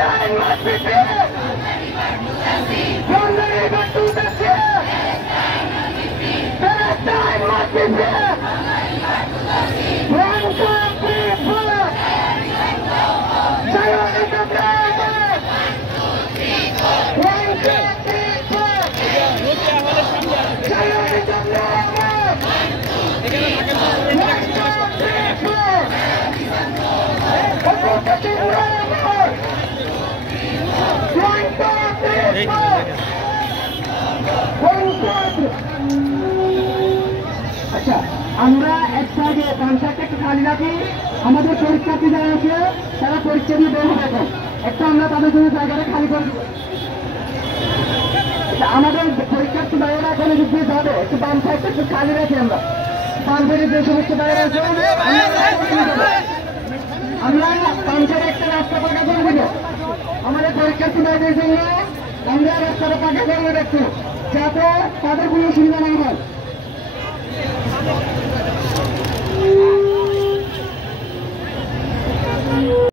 Palestine must be free. From the river to the sea. Palestine must be free. One country first. Zionism never. One country first. Zionism never. One country first. Occupation never. One country first. One country. আচ্ছা আমরা এক সাইডে কনসার্টটা একটু খালি রাখি আমাদের পরীক্ষার্থী যারা আছে তারা পরীক্ষা দিয়ে বের হবে এখন একটা আমরা তাদের জন্য জায়গাটা খালি করে দেবো আমাদের পরীক্ষার্থী বাইরে এখন দিয়ে যাবে একটু বাম সাইডটা একটু খালি রাখি আমরা বাম সাইডে যে সমস্ত বাইরে আছে আমরা বাম সাইডে একটা রাস্তা পাকা করে দেবো আমাদের পরীক্ষার্থী বাইরের জন্য আমরা রাস্তাটা পাকা করে রাখছি যাতে তাদের কোনো অসুবিধা না হয়